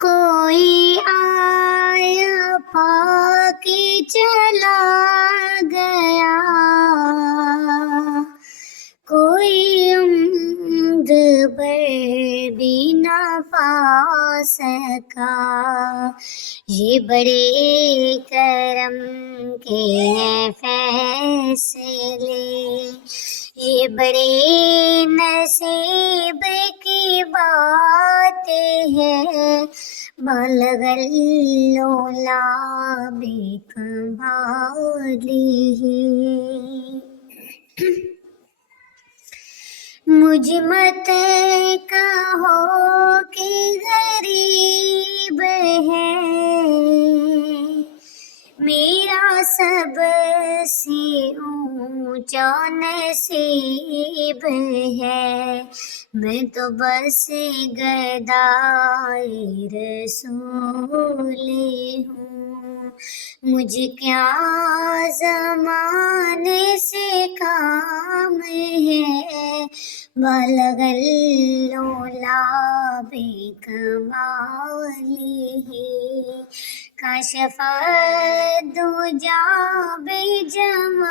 کوئی آیا پاکی چلا گیا، کوئی عمد پر بھی نہ پا سکا۔ یہ بڑے کرم کے ہیں فیصلے، یہ بڑے نصیب کی باتیں ہیں، بلغ العلا بکمالہ۔ مجھ مت کہو کہ غریب ہے، میرا سب سے اونچا نصیب ہے، میں تو بس گدائے رسول ہوں، مجھے کیا زمانے سے کام ہے، بلغ العلا بکمالہ۔ کشف الدجیٰ بجمالہ،